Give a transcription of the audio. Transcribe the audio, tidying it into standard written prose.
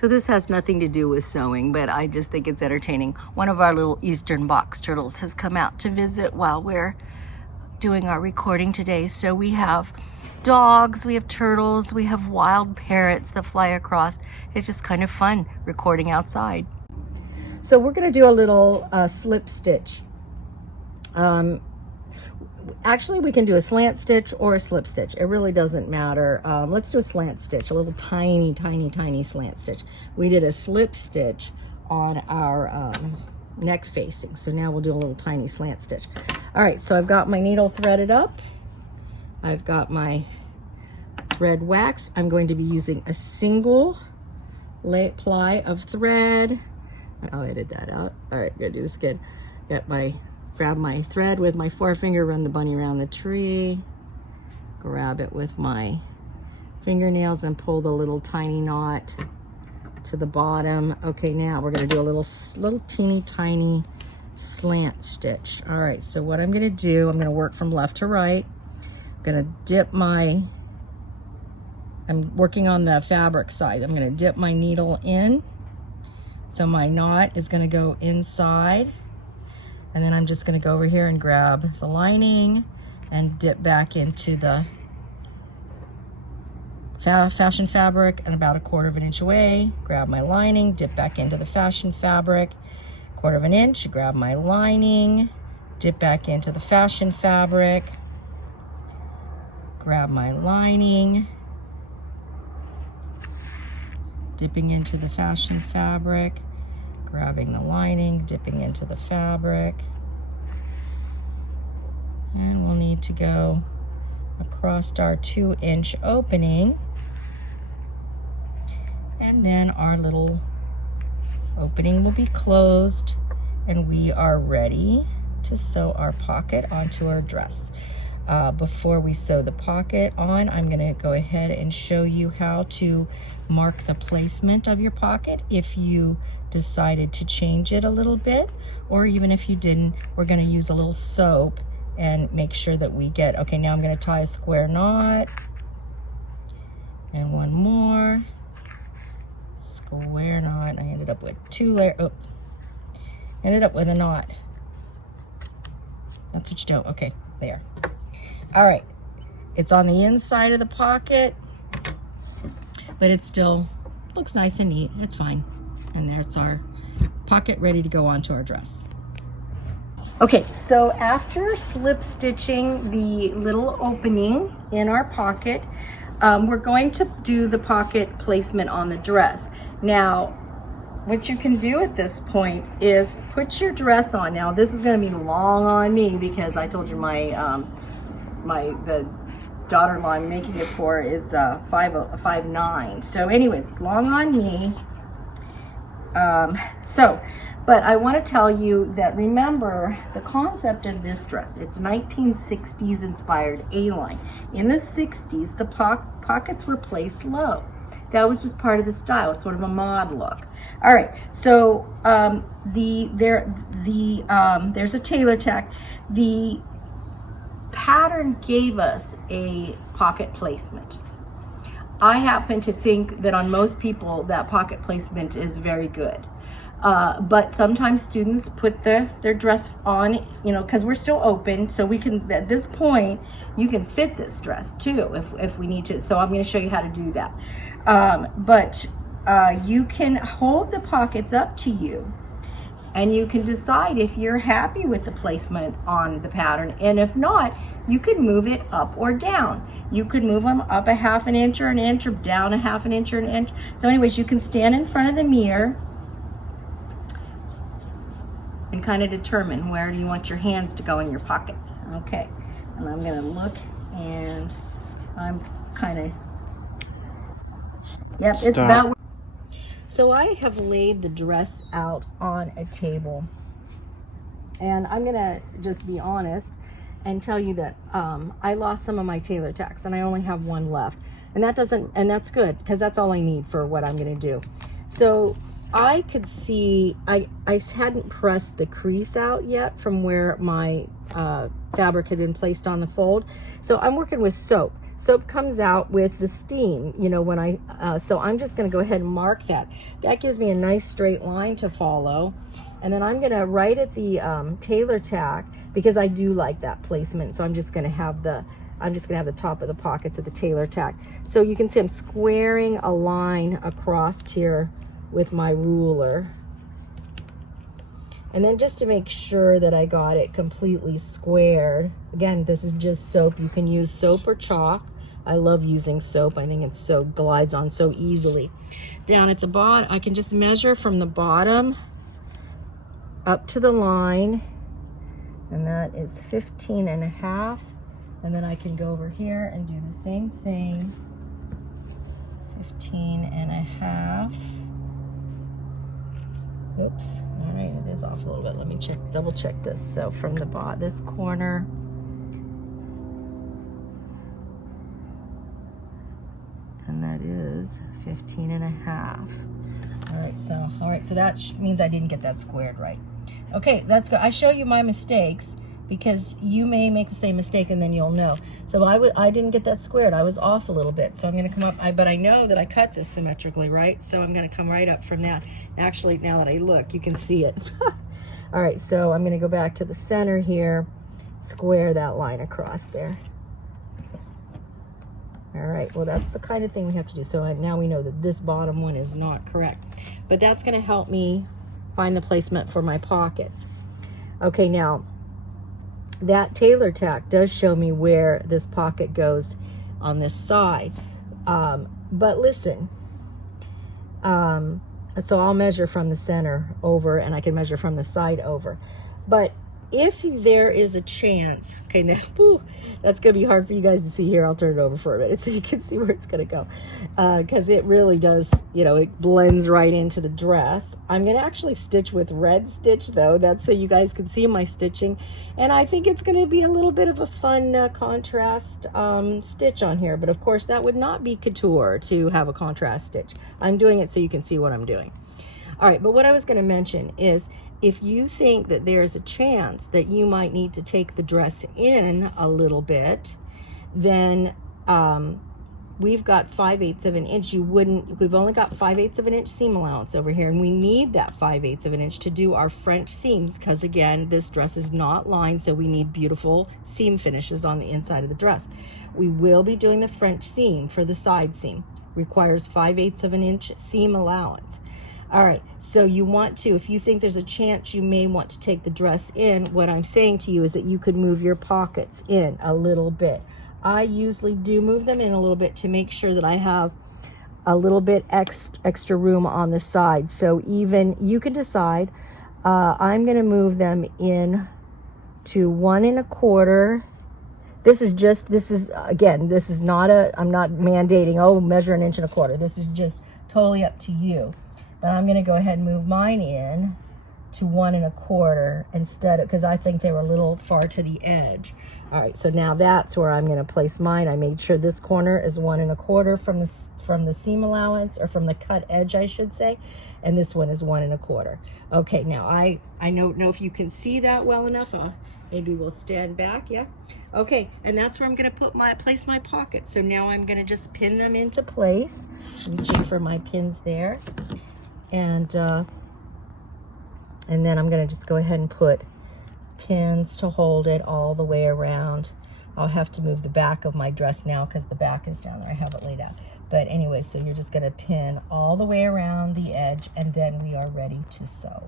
So this has nothing to do with sewing, but I just think it's entertaining. One of our little Eastern box turtles has come out to visit while we're doing our recording today. So we have dogs, we have turtles, we have wild parrots that fly across. It's just kind of fun recording outside. So we're gonna do a little slip stitch. Actually, we can do a slant stitch or a slip stitch. It really doesn't matter. Let's do a slant stitch, a little tiny, tiny, tiny slant stitch. We did a slip stitch on our neck facing. So now we'll do a little tiny slant stitch. All right, so I've got my needle threaded up. I've got my thread waxed. I'm going to be using a single ply of thread. I'll edit that out. All right, gonna do this again. Grab my thread with my forefinger, run the bunny around the tree, grab it with my fingernails and pull the little tiny knot to the bottom. Okay, now we're gonna do a little teeny tiny slant stitch. All right, so what I'm gonna do, I'm gonna work from left to right. I'm gonna dip I'm working on the fabric side. I'm gonna dip my needle in. So my knot is gonna go inside. And then I'm just gonna go over here and grab the lining and dip back into the fashion fabric and about 1/4 inch away, grab my lining, dip back into the fashion fabric, 1/4 inch, grab my lining, dip back into the fashion fabric, grab my lining, dipping into the fashion fabric, grabbing the lining, dipping into the fabric, and we'll need to go across our 2-inch opening, and then our little opening will be closed and we are ready to sew our pocket onto our dress. Before we sew the pocket on, I'm going to go ahead and show you how to mark the placement of your pocket if you decided to change it a little bit, or even if you didn't. We're going to use a little soap and make sure that we get, okay, now I'm going to tie a square knot, and one more square knot. I ended up with ended up with a knot. That's what you do. Okay, there. All right, it's on the inside of the pocket, but it still looks nice and neat. It's fine. And there's our pocket ready to go onto our dress. Okay, so after slip stitching the little opening in our pocket, we're going to do the pocket placement on the dress. Now, what you can do at this point is put your dress on. Now, this is going to be long on me because I told you the daughter-in-law I'm making it for is 5'9". So anyways, it's long on me. But I want to tell you that, remember the concept of this dress. It's 1960s inspired A-line. In the 60s, the pockets were placed low. That was just part of the style, sort of a mod look. All right, so there's a tailor tack. The pattern gave us a pocket placement. I happen to think that on most people that pocket placement is very good. But sometimes students put their dress on, because we're still open, so we can, at this point, you can fit this dress too if we need to. So I'm going to show you how to do that. But you can hold the pockets up to you, and you can decide if you're happy with the placement on the pattern, and if not, you can move it up or down. You could move them up 1/2 inch or an inch, or down 1/2 inch or an inch. So anyways, you can stand in front of the mirror and kind of determine where do you want your hands to go in your pockets. Okay, and I'm gonna look, and I'm kind of, yep, it's about. So I have laid the dress out on a table, and I'm gonna just be honest and tell you that I lost some of my tailor tacks, and I only have one left, and that's good, because that's all I need for what I'm gonna do. So I could see, I hadn't pressed the crease out yet from where my fabric had been placed on the fold. So I'm working with soap. Soap comes out with the steam, you know, when so I'm just gonna go ahead and mark that. That gives me a nice straight line to follow. And then I'm gonna write at the tailor tack, because I do like that placement. So I'm just gonna have the top of the pockets of the tailor tack. So you can see I'm squaring a line across here with my ruler. And then just to make sure that I got it completely squared, again, this is just soap. You can use soap or chalk. I love using soap. I think it's so glides on so easily. Down at the bottom, I can just measure from the bottom up to the line, and that is 15.5. And then I can go over here and do the same thing, 15.5. Oops, all right, it is off a little bit. Let me double check this. So from the bottom, this corner, and that is 15.5. All right, so that means I didn't get that squared right. Okay, that's good. I show you my mistakes because you may make the same mistake and then you'll know. So I didn't get that squared. I was off a little bit. So I'm gonna come up, but I know that I cut this symmetrically, right? So I'm gonna come right up from that. Actually, now that I look, you can see it. All right, so I'm gonna go back to the center here, square that line across there. All right, well, that's the kind of thing we have to do. So now we know that this bottom one is not correct, but that's gonna help me find the placement for my pockets. Okay, now, that tailor tack does show me where this pocket goes on this side. But listen, so I'll measure from the center over, and I can measure from the side over. But if there is a chance, okay, now, whew, that's gonna be hard for you guys to see here. I'll turn it over for a minute so you can see where it's gonna go. Because it really does, you know, it blends right into the dress. I'm gonna actually stitch with red stitch though. That's so you guys can see my stitching. And I think it's gonna be a little bit of a fun contrast stitch on here. But of course that would not be couture to have a contrast stitch. I'm doing it so you can see what I'm doing. All right, but what I was gonna mention is, if you think that there's a chance that you might need to take the dress in a little bit, then we've got 5/8 of an inch. We've only got 5/8 of an inch seam allowance over here, and we need that 5/8 of an inch to do our French seams, because again, this dress is not lined, so we need beautiful seam finishes on the inside of the dress. We will be doing the French seam for the side seam. Requires 5/8 of an inch seam allowance. All right, so you want to, if you think there's a chance you may want to take the dress in, what I'm saying to you is that you could move your pockets in a little bit. I usually do move them in a little bit to make sure that I have a little bit extra room on the side. So even, you can decide, I'm gonna move them in to 1 1/4. This is again, this is not I'm not mandating, oh, measure 1 1/4 inches. This is just totally up to you. But I'm gonna go ahead and move mine in to 1 1/4 instead of, because I think they were a little far to the edge. All right, so now that's where I'm gonna place mine. I made sure this corner is 1 1/4 from the seam allowance, or from the cut edge, I should say, and this one is 1 1/4. Okay, now I don't know if you can see that well enough. Maybe we'll stand back, yeah? Okay, and that's where I'm gonna place my pockets. So now I'm gonna just pin them into place. Reaching for my pins there. And then I'm gonna just go ahead and put pins to hold it all the way around. I'll have to move the back of my dress now because the back is down there. I have it laid out. But anyway, so you're just gonna pin all the way around the edge, and then we are ready to sew.